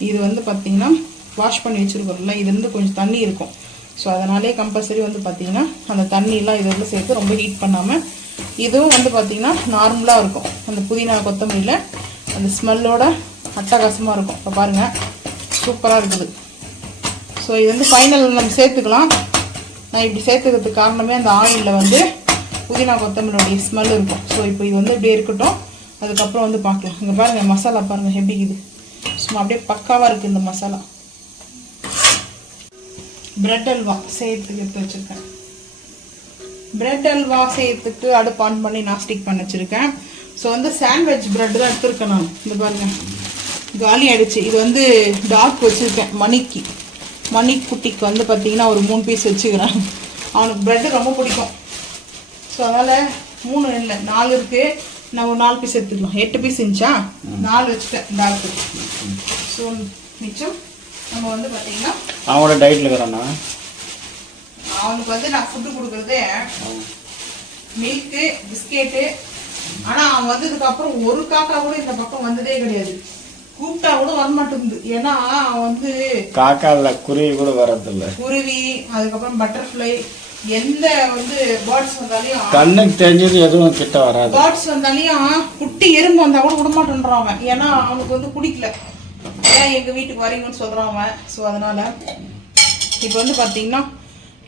இது வந்து பார்த்திங்கன்னா வாஷ் பண்ணி வச்சுருக்கோம்ல, இதுலேருந்து கொஞ்சம் தண்ணி இருக்கும். ஸோ அதனாலே கம்பல்சரி வந்து பார்த்திங்கன்னா அந்த தண்ணியெலாம் இதை வந்து சேர்த்து ரொம்ப ஹீட் பண்ணாமல், இதுவும் வந்து பார்த்திங்கன்னா நார்மலாக இருக்கும். அந்த புதினா கொத்தமல்லியில் அந்த ஸ்மெல்லோட அட்டகாசமாக இருக்கும். இப்போ பாருங்கள் சூப்பராக இருக்குது. ஸோ இது வந்து ஃபைனல் நம்ம சேர்த்துக்கலாம். நான் இப்படி சேர்த்துக்கிறதுக்கு காரணமே அந்த ஆயிலில் வந்து புதினா கொத்தமல்லியோடைய ஸ்மெல் இருக்கும். ஸோ இப்போ இது வந்து இப்படியே இருக்கட்டும், அதுக்கப்புறம் வந்து பார்க்கலாம். இங்கே பாருங்கள் மசாலா பாருங்கள் எப்படி இது சும்மா அப்படியே பக்காவாக இருக்குது இந்த மசாலா. பிரெட் அல்வா செய்யறதுக்கு எடுத்து வச்சுருக்கேன். பிரெட் அல்வா செய்யறதுக்கு அடுப்பு ஆன் பண்ணி நான் ஸ்டிக் பண்ணி வச்சுருக்கேன். ஸோ வந்து சாண்ட்விச் பிரெட் தான் எடுத்துருக்கேன் நான். இந்த பாருங்கள் காலி ஆகிடுச்சு. இது வந்து டாக் வச்சுருக்கேன், மணி குட்டிக்கு வந்து பார்த்திங்கன்னா ஒரு 3 பீஸ் வச்சுக்கிறேன். அவனுக்கு ப்ரெட்டு ரொம்ப பிடிக்கும். ஸோ அதனால் 3 இல்லை 4 இருக்குது. நான் ஒரு 4 பீஸ் எடுத்துக்கலாம். 8 பீஸ் இருந்துச்சா 4 வச்சுட்டேன் டாக்கு. ஸோ மிச்சம் நம்ம வந்து பார்த்திங்கன்னா அவனோட டயட்டில் இருக்கிறான்னா அவனுக்கு வந்து நான் ஃபுட்டு கொடுக்குறதே மில்க்கு பிஸ்கெட்டு. ஆனால் அவன் வந்ததுக்கப்புறம் ஒரு காக்கா கூட இந்த பக்கம் வந்ததே கிடையாது, கூப்பிட்டா கூட வரமாட்டேங்குது. ஏன்னா அவன் வந்து காக்கா இல்லை குருவி கூட வரதில்லை. குருவி அதுக்கப்புறம் பட்டர்ஃப்ளை எந்த வந்து பேர்ட்ஸ் வந்தாலையும் கண்ணுக்கு தெரிஞ்சது எதுவும் கிட்ட வராது. பேர்ட்ஸ் வந்தாலையும் குட்டி எறும்பு வந்தால் கூட விடமாட்டேன்றான் அவன். ஏன்னா அவனுக்கு வந்து பிடிக்கல, ஏன் எங்கள் வீட்டுக்கு வரீங்கன்னு சொல்கிறான் அவன். ஸோ அதனால் இப்போ வந்து பார்த்தீங்கன்னா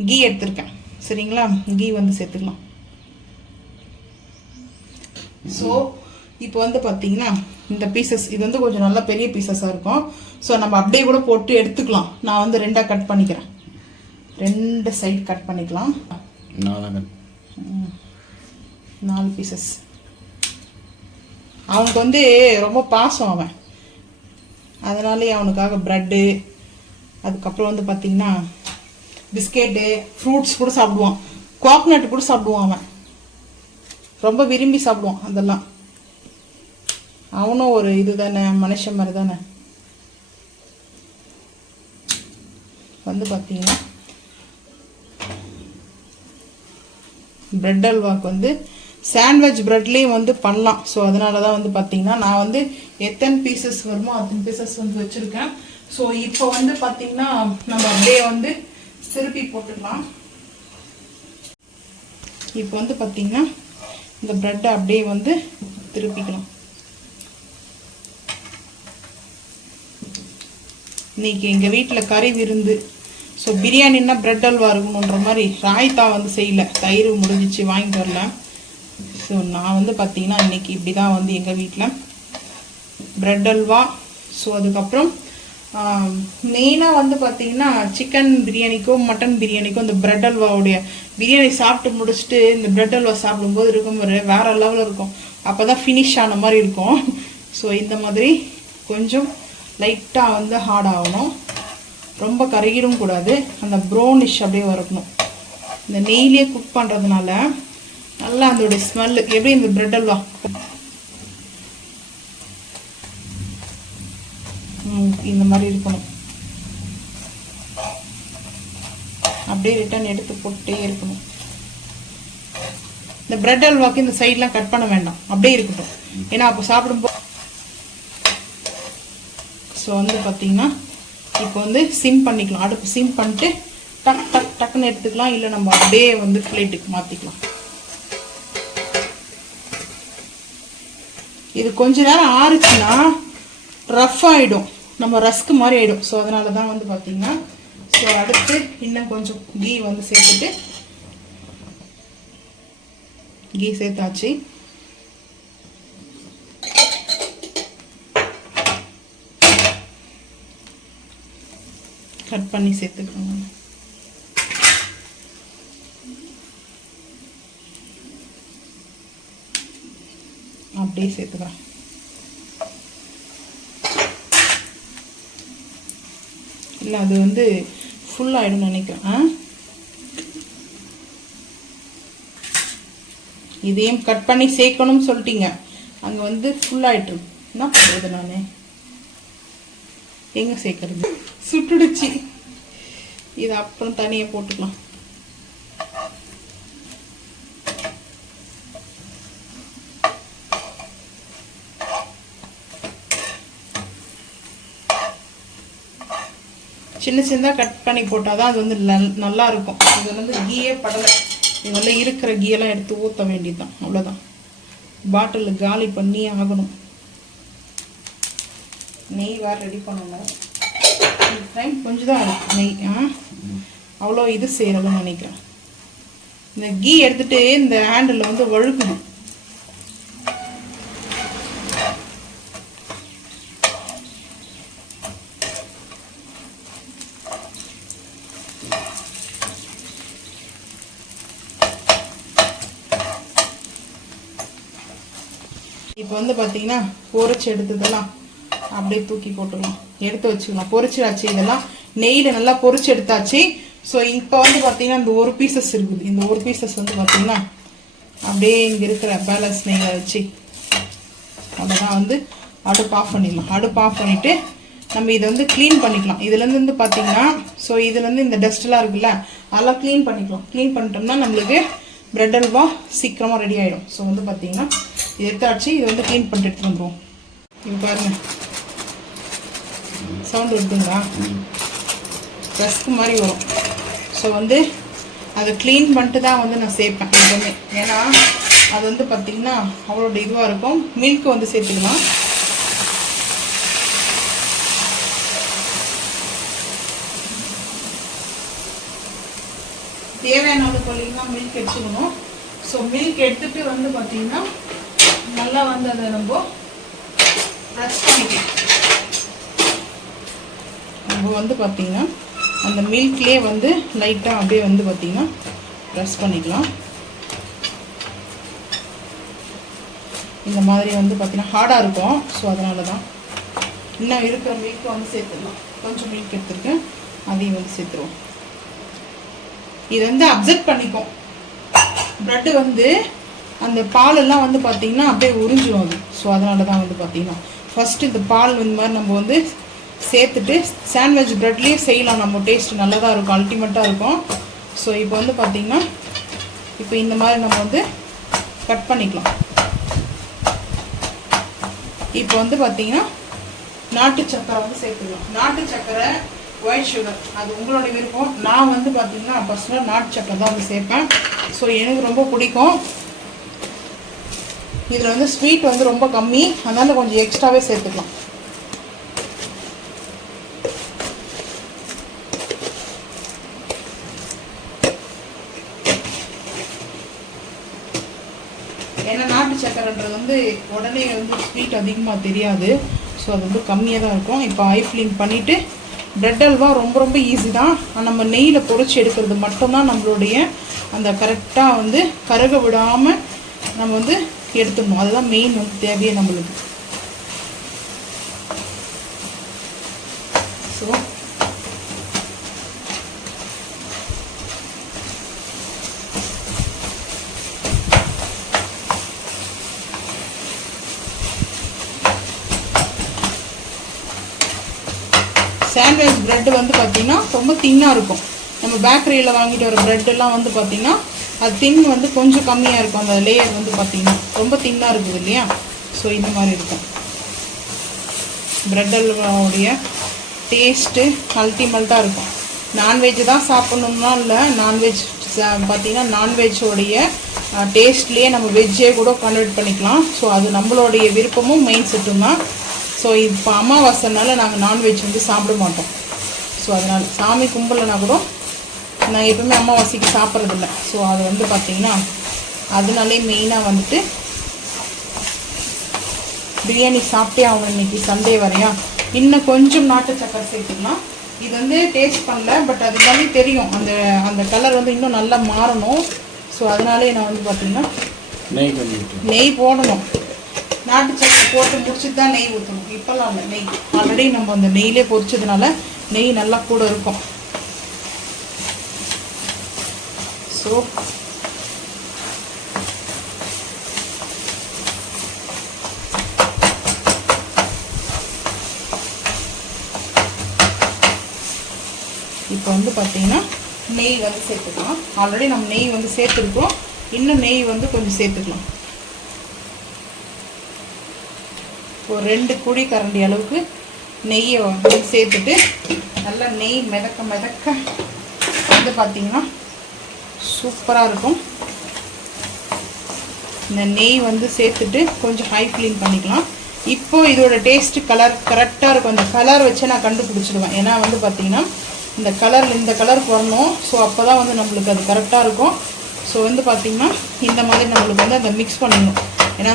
கீ எடுத்திருக்கேன், சரிங்களா? கீ வந்து சேர்த்துக்கலாம். ஸோ இப்போ வந்து பார்த்தீங்கன்னா இந்த பீசஸ் இது வந்து கொஞ்சம் நல்லா பெரிய பீசஸாக இருக்கும். ஸோ நம்ம அப்படியே கூட போட்டு எடுத்துக்கலாம். நான் வந்து 2ஆக கட் பண்ணிக்கிறேன், 2 சைடு கட் பண்ணிக்கலாம். 4 பீசஸ். அவனுக்கு வந்து ரொம்ப பாசம் அவன், அதனாலே அவனுக்காக ப்ரெட்டு அதுக்கப்புறம் வந்து பார்த்திங்கன்னா பிஸ்கெட்டு ஃப்ரூட்ஸ் கூட சாப்பிடுவான், கோகனட் கூட சாப்பிடுவான். அவன் ரொம்ப விரும்பி சாப்பிடுவான். அதெல்லாம் அவனும் ஒரு இது தானே, மனுஷன் மாதிரி தானே. வந்து பார்த்தீங்கன்னா பிரெட் அல்வாக்கு வந்து சாண்ட்விச் ப்ரெட்லேயும் வந்து பண்ணலாம். ஸோ அதனால தான் வந்து பார்த்தீங்கன்னா நான் வந்து எத்தனை பீசஸ் வருமோ அத்தனை பீசஸ் வந்து வச்சுருக்கேன். ஸோ இப்போ வந்து பார்த்தீங்கன்னா நம்ம அப்படியே வந்து திருப்பி போட்டுக்கலாம். இப்போ வந்து பார்த்தீங்கன்னா இந்த ப்ரெட்டை அப்படியே வந்து திருப்பிக்கலாம். இன்னைக்கு எங்கள் வீட்டில் கறி விருந்து. ஸோ பிரியாணின்னா ப்ரெட் அல்வா இருக்கணுன்ற மாதிரி ராய்த்தா வந்து செய்யலை, தயிர் முடிஞ்சிச்சு வாங்கிட்டு வரல. ஸோ நான் வந்து பார்த்தீங்கன்னா இன்றைக்கி இப்படி தான் வந்து எங்கள் வீட்டில் ப்ரெட் அல்வா. ஸோ அதுக்கப்புறம் மெயினாக வந்து பார்த்தீங்கன்னா சிக்கன் பிரியாணிக்கும் மட்டன் பிரியாணிக்கும் இந்த ப்ரெட் அல்வாவுடைய பிரியாணி சாப்பிட்டு முடிச்சுட்டு இந்த ப்ரெட் அல்வா சாப்பிடும்போது இருக்கும் வேறு லெவலில் இருக்கும். அப்போ தான் ஃபினிஷ் ஆன மாதிரி இருக்கும். ஸோ இந்த மாதிரி கொஞ்சம் லைட்டாக வந்து ஹார்ட் ஆகணும், ரொம்ப கருகிடும் கூடாது, அந்த ப்ரௌனிஷ் அப்படியே வரணும். இந்த நெய்லேயே குக் பண்ணுறதுனால நல்லா அதோடைய ஸ்மெல் எப்படி இந்த பிரெட் அல்வா இந்த மாதிரி இருக்கணும். அப்படியே ரிட்டர்ன் எடுத்து போட்டே இருக்கணும். இந்த பிரெட் அல்வாக்கு இந்த சைட்லாம் கட் பண்ண வேண்டாம், அப்படியே இருக்கட்டும். ஏன்னா அப்போ சாப்பிடும்போது ஸோ வந்து பார்த்தீங்கன்னா இப்போ வந்து சிம் பண்ணிக்கலாம். அடுப்பு சிம் பண்ணிட்டு டக் டக் டக்குன்னு எடுத்துக்கலாம். இல்லை நம்ம அப்படியே வந்து பிளேட்டுக்கு மாற்றிக்கலாம். இது கொஞ்ச நேரம் ஆறுச்சுன்னா ரஃப் ஆகிடும், நம்ம ரஸ்க்கு மாதிரி ஆகிடும். ஸோ அதனால தான் வந்து பார்த்தீங்கன்னா ஸோ அடுத்து இன்னும் கொஞ்சம் கீ வந்து சேர்த்துட்டு கீ சேர்த்தாச்சு. கட் பண்ணி சேர்த்துக்கோங்க. அப்படியே சேர்த்துக்கிறேன். இல்லை அது வந்து ஃபுல் ஆகிடும் நினைக்கிறேன். இதையும் கட் பண்ணி சேர்க்கணும்னு சொல்லிட்டீங்க, அங்கே வந்து ஃபுல் ஆகிட்டு என்ன பண்ணுறது? நான் எங்கே சேர்க்கறது? சுட்டுடுச்சு. இது அப்புறம் தனியாக போட்டுக்கலாம். சின்ன சின்னதாக கட் பண்ணி போட்டால் தான் அது வந்து நல்லா இருக்கும். இதில் வந்து கீயே படலை. இதெல்லாம் இருக்கிற கீயெல்லாம் எடுத்து ஊற்ற வேண்டியதுதான், அவ்வளோதான். பாட்டிலில் காலி பண்ணி ஆகணும். நெய் வேறு ரெடி பண்ணணும். டைம் கொஞ்சம் தான் இருக்கும் நெய். அவ்வளோ இது செய்கிறதுன்னு நினைக்கிறேன். இந்த கீ எடுத்துகிட்டு இந்த ஹேண்டில் வந்து வழுக்கணும். இப்போ வந்து பார்த்தீங்கன்னா பொரிச்சு எடுத்ததெல்லாம் அப்படியே தூக்கி போட்டுடலாம், எடுத்து வச்சுக்கலாம். பொரிச்சாச்சு, இதெல்லாம் நெய்யில் நல்லா பொரிச்சு எடுத்தாச்சு. ஸோ இப்போ வந்து பார்த்தீங்கன்னா இந்த ஒரு பீசஸ் இருக்குது. இந்த ஒரு பீசஸ் வந்து பார்த்தீங்கன்னா அப்படியே இங்கே இருக்கிற பேலன்ஸ் நெய்யை வச்சு அதெல்லாம் வந்து அடுப்பு ஆஃப் பண்ணிடலாம். அடுப்பு ஆஃப் பண்ணிவிட்டு நம்ம இதை வந்து க்ளீன் பண்ணிக்கலாம். இதுலேருந்து வந்து பார்த்தீங்கன்னா ஸோ இதுலேருந்து இந்த டஸ்ட்லாம் இருக்குல்ல, அதெல்லாம் க்ளீன் பண்ணிக்கலாம். க்ளீன் பண்ணிட்டோம்னா நம்மளுக்கு பிரெட் அல்வா சீக்கிரமாக ரெடி ஆகிடும். ஸோ வந்து பார்த்தீங்கன்னா இது எடுத்தாச்சு. இது வந்து க்ளீன் பண்ணிட்டு எடுத்துகிட்டு வந்துடுவோம். இது பாருங்கள், சவுண்டு வருதுங்களா? ரஸ்க்கு மாதிரி வரும். ஸோ வந்து அதை க்ளீன் பண்ணிட்டு தான் வந்து நான் சேர்ப்பேன் எப்பவுமே. ஏன்னா அது வந்து பார்த்திங்கன்னா அவ்வளோட இதுவாக இருக்கும். மில்க் வந்து சேர்த்துக்கலாம். தேவையான அளவு பார்த்தீங்கன்னா மில்க் எடுத்துக்கணும். ஸோ மில்க் எடுத்துகிட்டு வந்து பார்த்திங்கன்னா நல்லா வந்து அதை நம்ம ப்ரெஸ் பண்ணிக்கலாம். நம்ம வந்து பார்த்திங்கன்னா அந்த மில்க்லேயே வந்து லைட்டாக அப்படியே வந்து பார்த்திங்கன்னா ப்ரெஸ் பண்ணிக்கலாம். இந்த மாதிரி வந்து பார்த்திங்கன்னா ஹார்டாக இருக்கும். ஸோ அதனால தான் இன்னும் இருக்கிற மில்க்கை வந்து சேர்த்துடலாம். கொஞ்சம் மில்க் எடுத்துருக்கேன், அதையும் வந்து சேர்த்துருவோம். இது வந்து அப்சர்வ் பண்ணிக்கும். ப்ரெட்டு வந்து அந்த பாலெல்லாம் வந்து பார்த்திங்கன்னா அப்படியே உறிஞ்சிடும் அது. ஸோ அதனால தான் வந்து பார்த்திங்கன்னா ஃபஸ்ட்டு இந்த பால் இந்த மாதிரி நம்ம வந்து சேர்த்துட்டு சாண்ட்விச் ப்ரெட்லேயே செய்யலாம். நம்ம டேஸ்ட் நல்லா தான் இருக்கும், அல்டிமேட்டாக இருக்கும். ஸோ இப்போ வந்து பார்த்திங்கன்னா இப்போ இந்த மாதிரி நம்ம வந்து கட் பண்ணிக்கலாம். இப்போ வந்து பார்த்திங்கன்னா நாட்டு சக்கரை வந்து சேர்த்துக்கலாம். நாட்டு சக்கரை, ஒயிட் சுகர் அது உங்களோட விருப்பம். நான் வந்து பார்த்திங்கன்னா பர்சனலாக நாட்டு சக்கரை தான் வந்து சேர்ப்பேன். ஸோ எனக்கு ரொம்ப பிடிக்கும். இதில் வந்து ஸ்வீட் வந்து ரொம்ப கம்மி, அதனால் கொஞ்சம் எக்ஸ்ட்ராவே சேர்த்துக்கலாம். ஏன்னா நாட்டு சக்கரைன்றது வந்து உடனே வந்து ஸ்வீட் அதிகமாக தெரியாது. ஸோ அது வந்து கம்மியாக தான் இருக்கும். இப்போ ஐ ஃப்ளேம் பண்ணிவிட்டு பிரெட் அல்வா ரொம்ப ரொம்ப ஈஸி தான். நம்ம நெய்யில் பொரிச்சு எடுக்கிறது மட்டும்தான் நம்மளுடைய அந்த கரெக்டாக வந்து கருக விடாமல் நம்ம வந்து எடுத்துடணும். அதுதான் மெயின் வந்து தேவையே நம்மளுக்கு. ஸோ சாண்ட்விச் ப்ரெட் வந்து பார்த்திங்கன்னா ரொம்ப தின்னாக இருக்கும். நம்ம பேக்கரியில் வாங்கிட்டு வர ப்ரெட்டெல்லாம் வந்து பார்த்திங்கன்னா அது தின் வந்து கொஞ்சம் கம்மியாக இருக்கும். அந்த லேயர் வந்து பார்த்திங்கன்னா ரொம்ப தின்னாக இருக்குது இல்லையா? ஸோ இந்த மாதிரி இருக்கும். ப்ரெட் அல்வாவுடைய டேஸ்ட்டு அல்டிமேட்டாக இருக்கும். நான்வெஜ் தான் சாப்பிட்ணுன்னா இல்லை, நான்வெஜ் பார்த்திங்கன்னா நான்வெஜ்ஜோடைய டேஸ்ட்லேயே நம்ம வெஜ்ஜே கூட கன்வெர்ட் பண்ணிக்கலாம். ஸோ அது நம்மளுடைய விருப்பமும் மெயின் செட்டும் தான். ஸோ இப்போ அமாவாசைனால நாங்கள் நான்வெஜ் வந்து சாப்பிட மாட்டோம். ஸோ அதனால் சாமி கும்பலைனா கூட நான் எப்பவுமே அமாவாசைக்கு சாப்பிட்றதில்ல. ஸோ அது வந்து பார்த்திங்கன்னா அதனாலே மெயினாக வந்துட்டு பிரியாணி சாப்பிட்டே ஆகணும். இன்றைக்கி சண்டே வரையா இன்னும் கொஞ்சம் நாட்டு சக்கரை சேர்த்துக்கலாம். இது வந்து டேஸ்ட் பண்ணல, பட் அது எல்லாமே தெரியும். அந்த அந்த கலர் வந்து இன்னும் நல்லா மாறணும். ஸோ அதனாலே நான் வந்து பார்த்திங்கன்னா நெய் போடணும். நாட்டு சக்கரை போட்டு முடிச்சுட்டு தான் நெய் ஊற்றணும். இப்போல்லாம் இல்லை, நெய் ஆல்ரெடி நம்ம அந்த நெய்யிலே பொரிச்சதுனால நெய் நல்லா கூட இருக்கும். ஸோ இப்போ வந்து பார்த்திங்கன்னா நெய் வந்து சேர்த்துக்கலாம். ஆல்ரெடி நம்ம நெய் வந்து சேர்த்துருக்கோம். இன்னும் நெய் வந்து கொஞ்சம் சேர்த்துக்கலாம். ஒரு 2 குழி கரண்டி அளவுக்கு நெய்யை வந்து சேர்த்துட்டு நல்லா நெய் மிதக்க மிதக்க வந்து பார்த்திங்கன்னா சூப்பராக இருக்கும். இந்த நெய் வந்து சேர்த்துட்டு கொஞ்சம் ஹை ஃப்ளேம் பண்ணிக்கலாம். இப்போது இதோட டேஸ்ட்டு கலர் கரெக்டாக இருக்கும். அந்த கலர் வச்சு நான் கண்டுபிடிச்சிடுவேன். ஏன்னா வந்து பார்த்திங்கன்னா இந்த கலருக்கு வரணும். ஸோ அப்போ தான் வந்து நம்மளுக்கு அது கரெக்டாக இருக்கும். ஸோ வந்து பார்த்திங்கன்னா இந்த மாதிரி நம்மளுக்கு வந்து அதை மிக்ஸ் பண்ணிடணும். ஏன்னா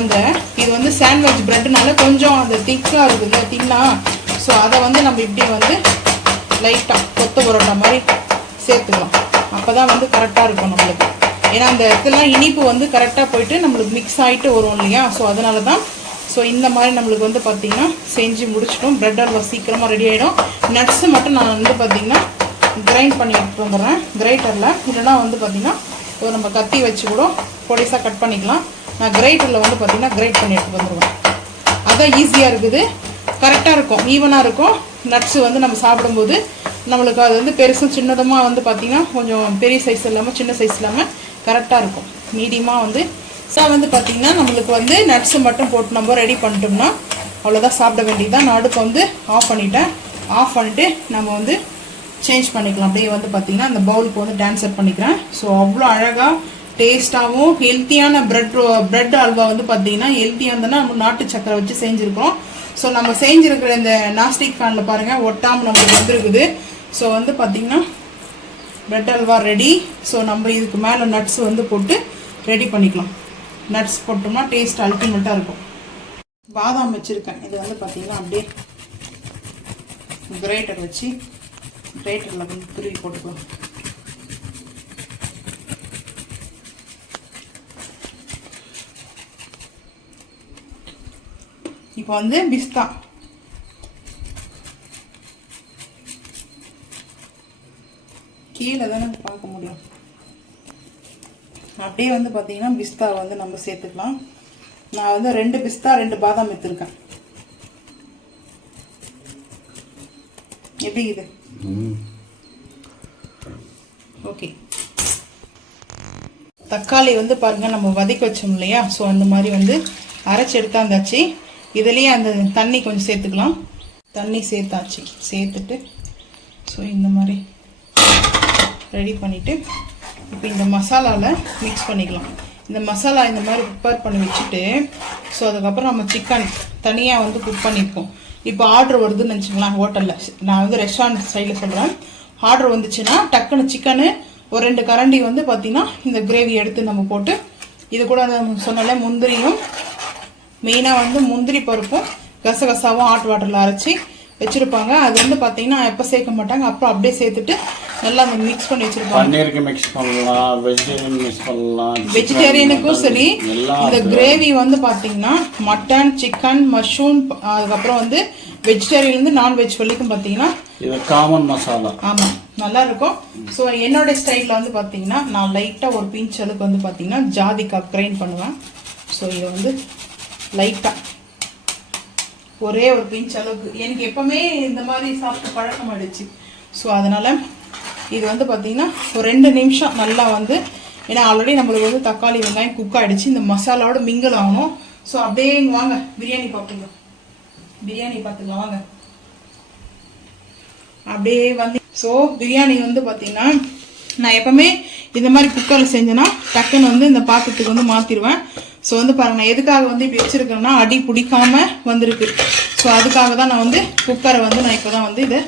இது வந்து சாண்ட்விச் ப்ரெட்டுனால கொஞ்சம் அந்த திக்காக இருக்குது தின்னா. ஸோ அதை வந்து நம்ம இப்படியே வந்து லைட்டாக கொத்த பரோட்டா மாதிரி சேர்த்துக்கலாம். அப்போ தான் வந்து கரெக்டாக இருக்கும் நம்மளுக்கு. ஏன்னா அந்த இடத்துலாம் இனிப்பு வந்து கரெக்டாக போயிட்டு நம்மளுக்கு மிக்ஸ் ஆகிட்டு வரும் இல்லையா? ஸோ அதனால தான். ஸோ இந்த மாதிரி நம்மளுக்கு வந்து பார்த்திங்கன்னா செஞ்சு முடிச்சிட்டோம். ப்ரெட் அல்வா சீக்கிரமாக ரெடி ஆகிடும். நட்ஸு மட்டும் நான் வந்து பார்த்திங்கன்னா கிரைண்ட் பண்ணி எடுத்துகிட்டு வந்துடுறேன் கிரைட்டரில். இல்லைனா வந்து பார்த்திங்கன்னா ஒரு நம்ம கத்தி வச்சு கூட பொடிசாக கட் பண்ணிக்கலாம். நான் கிரைட்டரில் வந்து பார்த்திங்கன்னா கிரைட் பண்ணி எடுத்துகிட்டு வந்துடுவேன். அதான் ஈஸியாக இருக்குது, கரெக்டாக இருக்கும், ஈவனாக இருக்கும். நட்ஸு வந்து நம்ம சாப்பிடும்போது நம்மளுக்கு அது வந்து பெருசும் சின்னதமாக வந்து பார்த்திங்கன்னா கொஞ்சம் பெரிய சைஸ் இல்லாமல் சின்ன சைஸ் இல்லாமல் கரெக்டாக இருக்கும். மீடியமாக வந்து வந்து பார்த்திங்கன்னா நம்மளுக்கு வந்து நட்ஸு மட்டும் போட்டு நம்ம ரெடி பண்ணிட்டோம்னா அவ்வளோதான், சாப்பிட வேண்டியதுதான். நான் அடுப்பு வந்து ஆஃப் பண்ணிட்டேன். ஆஃப் பண்ணிவிட்டு நம்ம வந்து சேஞ்ச் பண்ணிக்கலாம். அப்படியே வந்து பார்த்திங்கன்னா அந்த பவுலுக்கு வந்து ட்ரான்ஸ்ஃபர் பண்ணிக்கிறேன். ஸோ அவ்வளோ அழகாக டேஸ்ட்டாகவும் ஹெல்த்தியான ப்ரெட் அல்வா வந்து பார்த்திங்கன்னா ஹெல்த்தியாக இருந்தோன்னா நம்ம நாட்டு சக்கரை வச்சு செஞ்சுருக்கோம். ஸோ நம்ம செஞ்சுருக்கிற இந்த நாஸ்டிக் ஃபேனில் பாருங்கள் ஒட்டாமல் நம்மளுக்கு வந்துருக்குது. ஸோ வந்து பார்த்திங்கன்னா ப்ரெட் அல்வா ரெடி. ஸோ நம்ம இதுக்கு மேலே நட்ஸ் வந்து போட்டு ரெடி பண்ணிக்கலாம். நட்ஸ் போட்டோம்னா டேஸ்ட் அல்டிமேட்டாக இருக்கும். பாதாம் வச்சுருக்கேன். இது வந்து பார்த்திங்கன்னா அப்படியே கிரைட்டர் வச்சு கிரைட்டரில் வந்து துருவி போட்டுக்கலாம். இப்போ வந்து பிஸ்தா கீழே தானே பார்க்க முடியும். அப்படியே வந்து பார்த்தீங்கன்னா பிஸ்தா வந்து நம்ம சேர்த்துக்கலாம். நான் வந்து 2 பிஸ்தா 2 பாதாம் எடுத்துருக்கேன். எப்படி இது? ஓகே. தக்காளி வந்து பாருங்கள் நம்ம வதக்கி வச்சோம் இல்லையா? ஸோ அந்த மாதிரி வந்து அரைச்சி எடுத்தாந்தாச்சு. இதுலேயே அந்த தண்ணி கொஞ்சம் சேர்த்துக்கலாம். தண்ணி சேர்த்தாச்சு. சேர்த்துட்டு ஸோ இந்த மாதிரி ரெடி பண்ணிவிட்டு இப்போ இந்த மசாலாவில் மிக்ஸ் பண்ணிக்கலாம். இந்த மசாலா இந்த மாதிரி ப்ரிப்பேர் பண்ணி வச்சுட்டு ஸோ அதுக்கப்புறம் நம்ம சிக்கன் தனியாக வந்து குக் பண்ணியிருக்கோம். இப்போ ஆர்டர் வருதுன்னு நினச்சிக்கலாம் ஹோட்டலில். நான் வந்து ரெஸ்டாரண்ட் ஸ்டைலில் சொல்கிறேன். ஆர்டர் வந்துச்சுன்னா டக்குன்னு சிக்கனு ஒரு 2 கரண்டி வந்து பார்த்திங்கன்னா இந்த கிரேவி எடுத்து நம்ம போட்டு இது கூட சொன்னாலே முந்திரியும் மெயினாக வந்து முந்திரி பருப்பும் கசகசாவும் ஹாட் வாட்டரில் அரைச்சி வச்சுருப்பாங்க. அது வந்து பார்த்தீங்கன்னா எப்போ சேர்க்க மாட்டாங்க, அப்புறம் அப்படியே சேர்த்துட்டு நல்லா அந்த மிக்ஸ் பண்ணி வச்சுருப்பாங்க. பன்னீருக்கு மிக்ஸ் பண்ணலாம், வெஜிடேரியன் மிக்ஸ் பண்ணலாம், வெஜிடேரியனுக்கும் சரி. இந்த கிரேவி வந்து பார்த்தீங்கன்னா மட்டன், சிக்கன், மஷ்ரூம், அதுக்கப்புறம் வந்து வெஜிடேரியன்லேருந்து நான்வெஜ் வரைக்கும் பார்த்தீங்கன்னா இது காமன் மசாலா. ஆமாம், நல்லா இருக்கும். ஸோ என்னோட ஸ்டைலில் வந்து பார்த்தீங்கன்னா நான் லைட்டாக ஒரு பிஞ்ச் அளவுக்கு வந்து பார்த்தீங்கன்னா ஜாதிக்காய் கிரைண்ட் பண்ணுவேன். ஸோ இதை வந்து லைட்டாக ஒரே ஒரு பிஞ்ச் அளவுக்கு. எனக்கு எப்பவுமே இந்த மாதிரி சாப்பிட்டு பழக்கம் ஆயிடுச்சு. ஸோ அதனால் இது வந்து பார்த்திங்கன்னா ஒரு 2 நிமிஷம் நல்லா வந்து, ஏன்னா ஆல்ரெடி நம்மளுக்கு வந்து தக்காளி வெங்காயம் குக் ஆகிடுச்சு, இந்த மசாலாவோட மிங்கிள் ஆகணும். ஸோ அப்படியே வாங்க பிரியாணி பார்த்துக்கலாம், வாங்க அப்படியே வந்து. ஸோ பிரியாணி வந்து பார்த்திங்கன்னா நான் எப்பவுமே இந்த மாதிரி குக்கரில் செஞ்சேன்னா டக்குன்னு வந்து இந்த பாத்திரத்துக்கு வந்து மாற்றிடுவேன். ஸோ வந்து பாருங்கள், நான் எதுக்காக வந்து இப்படி வச்சுருக்கேன்னா அடி பிடிக்காம வந்திருக்கு. ஸோ அதுக்காக தான் நான் வந்து குக்கரை வந்து நான் இப்போ தான் வந்து இதை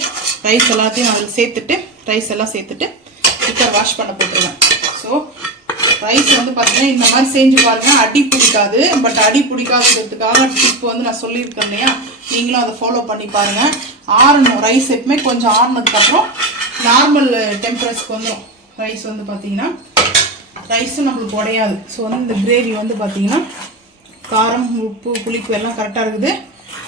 ரைஸ் எல்லாத்தையும் நான் அதில் சேர்த்துட்டு குக்கர் வாஷ் பண்ண போட்டுருவேன். ஸோ ரைஸ் வந்து பார்த்தீங்கன்னா இந்த மாதிரி செஞ்சு பாருங்கள், அடி பிடிக்காது. பட் அடி பிடிக்காதுன்றதுக்காக டிப் வந்து நான் சொல்லியிருக்கேன் இல்லையா, நீங்களும் அதை ஃபாலோ பண்ணி பாருங்கள். ஆறணும் ரைஸ் எப்பவுமே, கொஞ்சம் ஆறுனதுக்கப்புறம் நார்மல் டெம்பரேச்சருக்கு வந்துடும் ரைஸ் வந்து பார்த்தீங்கன்னா. ரைஸும் நம்மளுக்கு உடையாது. ஸோ வந்து இந்த கிரேவி வந்து பார்த்தீங்கன்னா காரம் உப்பு புளிப்பு எல்லாம் கரெக்டாக இருக்குது.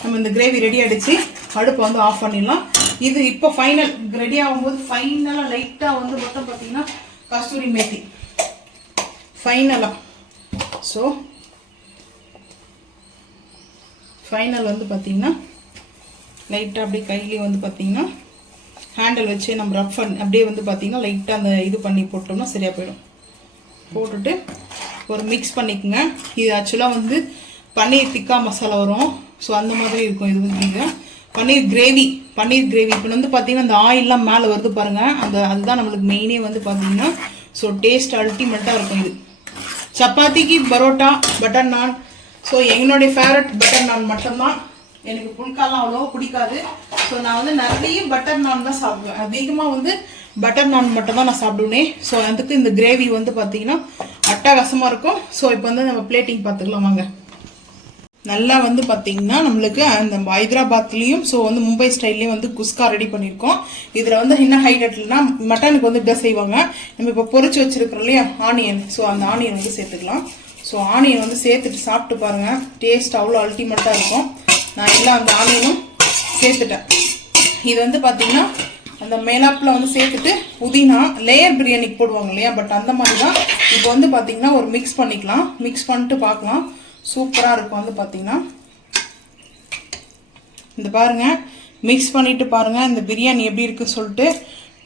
நம்ம இந்த கிரேவி ரெடி ஆகிடுச்சு, அடுப்பை வந்து ஆஃப் பண்ணிடலாம். இது இப்போ ஃபைனல் ரெடி ஆகும்போது ஃபைனலாக லைட்டாக வந்து மொத்தம் பார்த்தீங்கன்னா கஸ்தூரி மேத்தி ஃபைனலாக. ஸோ ஃபைனல் வந்து பார்த்தீங்கன்னா லைட்டாக அப்படியே கையிலே வந்து பார்த்தீங்கன்னா ஹேண்டில் வச்சு நம்ம ரஃப் அப்படியே வந்து பார்த்தீங்கன்னா லைட்டாக அந்த இது பண்ணி போட்டோம்னா சரியாக போயிடும். போட்டுட்டு ஒரு மிக்ஸ் பண்ணிக்கோங்க. இது ஆக்சுவலாக வந்து பன்னீர் டிக்கா மசாலா வரும். ஸோ அந்த மாதிரி இருக்கும். இது வந்து பன்னீர் கிரேவி இப்போ வந்து பார்த்தீங்கன்னா அந்த ஆயிலெலாம் மேலே வருது பாருங்கள், அதுதான் நம்மளுக்கு மெயினே வந்து பார்த்தீங்கன்னா. ஸோ டேஸ்ட் அல்டிமேட்டாக இருக்கும். இது சப்பாத்திக்கு பரோட்டா பட்டர் நான். ஸோ என்னுடைய ஃபேவரட் பட்டர் நான் மட்டும்தான். எனக்கு புல்காலாம் அவ்வளோ பிடிக்காது. ஸோ நான் வந்து நிறைய பட்டர் நான் தான் சாப்பிடுவேன். அதிகமாக வந்து பட்டர் நான் மட்டும் தான் நான் சாப்பிடுவேனே. ஸோ அதுக்கு இந்த கிரேவி வந்து பார்த்தீங்கன்னா அட்டகாசமாக இருக்கும். ஸோ இப்போ வந்து நம்ம பிளேட்டிங் பார்த்துக்கலாம் வாங்க. நல்லா வந்து பார்த்தீங்கன்னா நம்மளுக்கு அந்த ஹைதராபாத்லேயும் ஸோ வந்து மும்பை ஸ்டைல்லையும் வந்து குஸ்கா ரெடி பண்ணியிருக்கோம். இதில் வந்து என்ன ஹைலைட்னா மட்டனுக்கு வந்து இப்படி செய்வாங்க. நம்ம இப்போ பொரிச்சு வச்சிருக்கிறோம் இல்லையா ஆனியன், ஸோ அந்த ஆனியன் வந்து சேர்த்துக்கலாம். ஸோ ஆனியன் வந்து சேர்த்துட்டு சாப்பிட்டு பாருங்கள், டேஸ்ட் அவ்வளோ அல்டிமேட்டாக இருக்கும். நான் எல்லாம் அந்த ஆனியனும் சேர்த்துட்டேன். இது வந்து பார்த்தீங்கன்னா அந்த மேலாப்பில் வந்து சேர்த்துட்டு புதினா லேயர் பிரியாணிக்கு போடுவாங்க இல்லையா, பட் அந்த மாதிரி தான் இப்போ வந்து பார்த்தீங்கன்னா ஒரு மிக்ஸ் பண்ணிக்கலாம். மிக்ஸ் பண்ணிட்டு பார்க்கலாம், சூப்பராக இருக்கும். வந்து பார்த்தீங்கன்னா இந்த பாருங்கள், மிக்ஸ் பண்ணிட்டு பாருங்கள் இந்த பிரியாணி எப்படி இருக்குன்னு சொல்லிட்டு.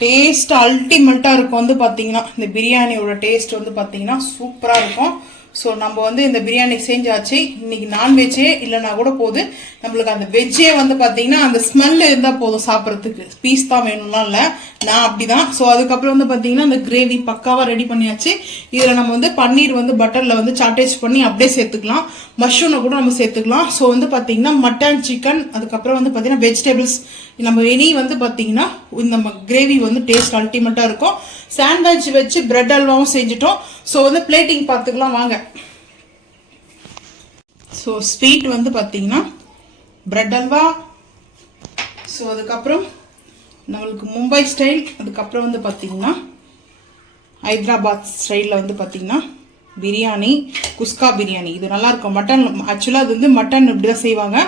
டேஸ்ட் அல்டிமேட்டாக இருக்கும். வந்து பார்த்தீங்கன்னா இந்த பிரியாணியோட டேஸ்ட் வந்து பார்த்தீங்கன்னா சூப்பராக இருக்கும். ஸோ நம்ம வந்து இந்த பிரியாணி செஞ்சாச்சு. இன்னைக்கு நான்வெஜ்ஜே இல்லைனா கூட போகுது, நம்மளுக்கு அந்த வெஜ்ஜே வந்து பார்த்தீங்கன்னா அந்த ஸ்மெல் இருந்தால் போதும் சாப்பிட்றதுக்கு. பீஸ் தான் வேணும்லாம் இல்லை, நான் அப்படிதான். ஸோ அதுக்கப்புறம் வந்து பார்த்தீங்கன்னா அந்த கிரேவி பக்காவாக ரெடி பண்ணியாச்சு. இதில் நம்ம வந்து பன்னீர் வந்து பட்டரில் வந்து சாட்டேஜ் பண்ணி அப்படியே சேர்த்துக்கலாம், மஷ்ரூமை கூட நம்ம சேர்த்துக்கலாம். ஸோ வந்து பார்த்தீங்கன்னா மட்டன் சிக்கன் அதுக்கப்புறம் வந்து பார்த்தீங்கன்னா வெஜிடபிள்ஸ் நம்ம இனி வந்து பார்த்தீங்கன்னா இந்த கிரேவி வந்து டேஸ்ட் அல்டிமேட்டாக இருக்கும். சாண்ட்விச் வச்சு பிரெட் அல்வாவும் செஞ்சுட்டோம். ஸோ வந்து பிளேட்டிங் பார்த்துக்கலாம் வாங்க. ஸோ ஸ்வீட் வந்து பார்த்தீங்கன்னா பிரெட் அல்வா. ஸோ அதுக்கப்புறம் நம்மளுக்கு மும்பை ஸ்டைல், அதுக்கப்புறம் வந்து பார்த்தீங்கன்னா ஹைதராபாத் ஸ்டைலில் வந்து பார்த்தீங்கன்னா பிரியாணி, குஸ்கா பிரியாணி. இது நல்லாயிருக்கும். மட்டன் ஆக்சுவலாக அது வந்து மட்டன் இப்படி தான் செய்வாங்க.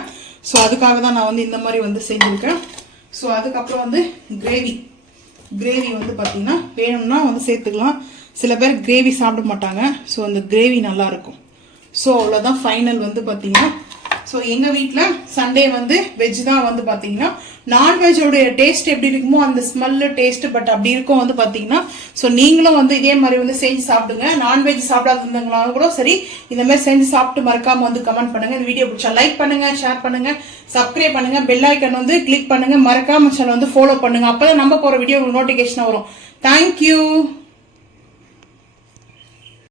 ஸோ அதுக்காக தான் நான் வந்து இந்த மாதிரி வந்து செஞ்சுருக்கேன். ஸோ அதுக்கப்புறம் வந்து கிரேவி வந்து பார்த்தீங்கன்னா வேணும்னா வந்து சேர்த்துக்கலாம். சில பேர் கிரேவி சாப்பிட மாட்டாங்க. ஸோ அந்த கிரேவி நல்லாயிருக்கும். ஸோ அவ்வளோதான் ஃபைனல் வந்து பார்த்தீங்கன்னா. ஸோ எங்கள் வீட்டில் சண்டே வந்து வெஜ் தான் வந்து பார்த்தீங்கன்னா. நான்வெஜ்ஜோடைய டேஸ்ட் எப்படி இருக்குமோ அந்த ஸ்மெல்லு டேஸ்ட்டு பட் அப்படி இருக்கும் வந்து பார்த்தீங்கன்னா. ஸோ நீங்களும் வந்து இதே மாதிரி வந்து செஞ்சு சாப்பிடுங்க. நான்வெஜ் சாப்பிடாதவங்களாலும் கூட சரி இந்த மாதிரி செஞ்சு சாப்பிட்டு மறக்காம வந்து கமெண்ட் பண்ணுங்க. இந்த வீடியோ பிடிச்சா லைக் பண்ணுங்க, ஷேர் பண்ணுங்க, சப்ஸ்கிரைப் பண்ணுங்க, பெல் ஐக்கன் வந்து கிளிக் பண்ணுங்க, மறக்காம சேனல் வந்து ஃபாலோ பண்ணுங்க. அப்பதான் நம்ம போற வீடியோ நோட்டிபிகேஷன் வரும். தேங்க்யூ.